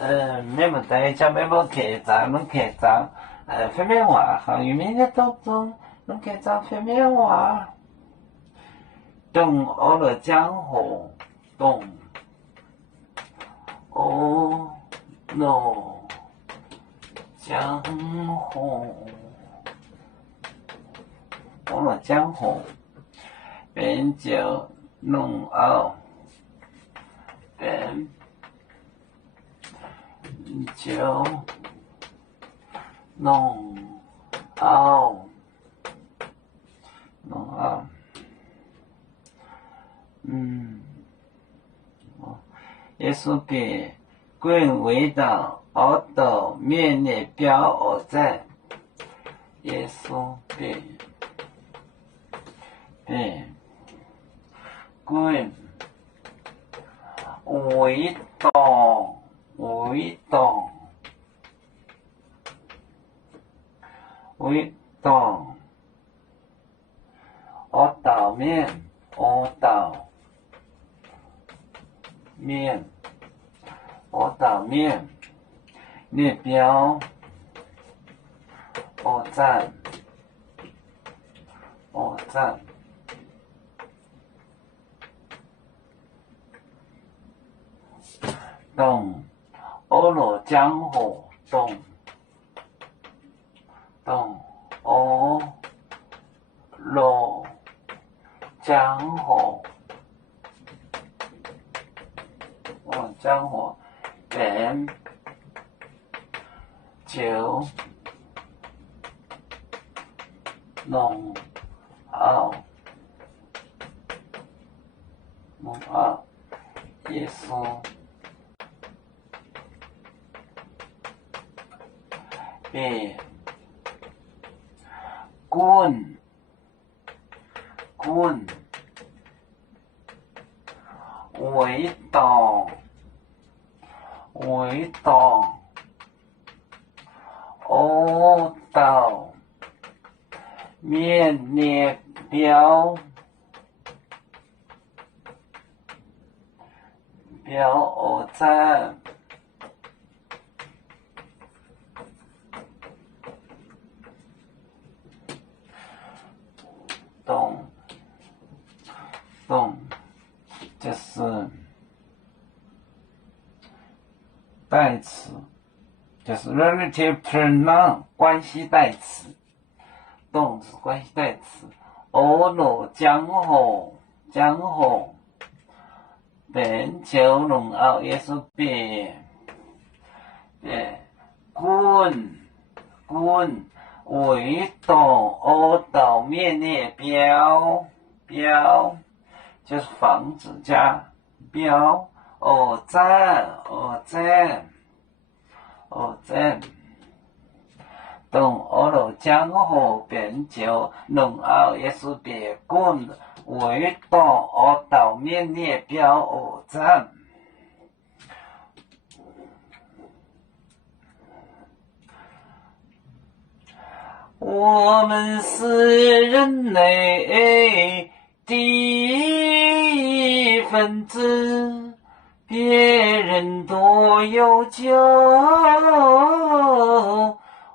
咩問題？就咩冇劇集，攏劇集，phía bên ngoài không như mấy cái tốt tốt, lắm劇集phía bên ngoài，東歐的江湖，東歐的江湖，歐的江湖，邊就弄奧，邊就弄奧，弄奧，耶穌俾貴為道，奧道面列表而在，耶穌俾貴為道。為道，奧道面，列表而在，東歐羅江湖，東歐羅江湖，邊就弄奧，耶穌俾貴為道，奧道面列表而在，東就是代詞，就是 relative pronoun 關係代詞，東是關係代詞，歐羅江湖，邊就弄奧，也是別貴為道，奧道面列表就是房子加標而在，東歐羅江湖邊就弄奧，也是別貴為道，奧道面列表而在。我們是人類的一份子，別人都有救，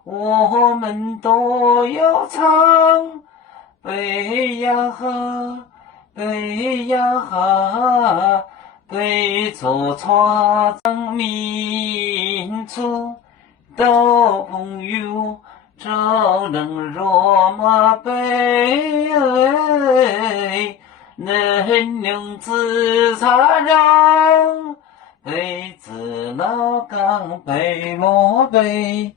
我們都要唱悲呀哈，悲作創民族的朋友，招能若马悲，能用自擦让，悲自老岗悲莫悲。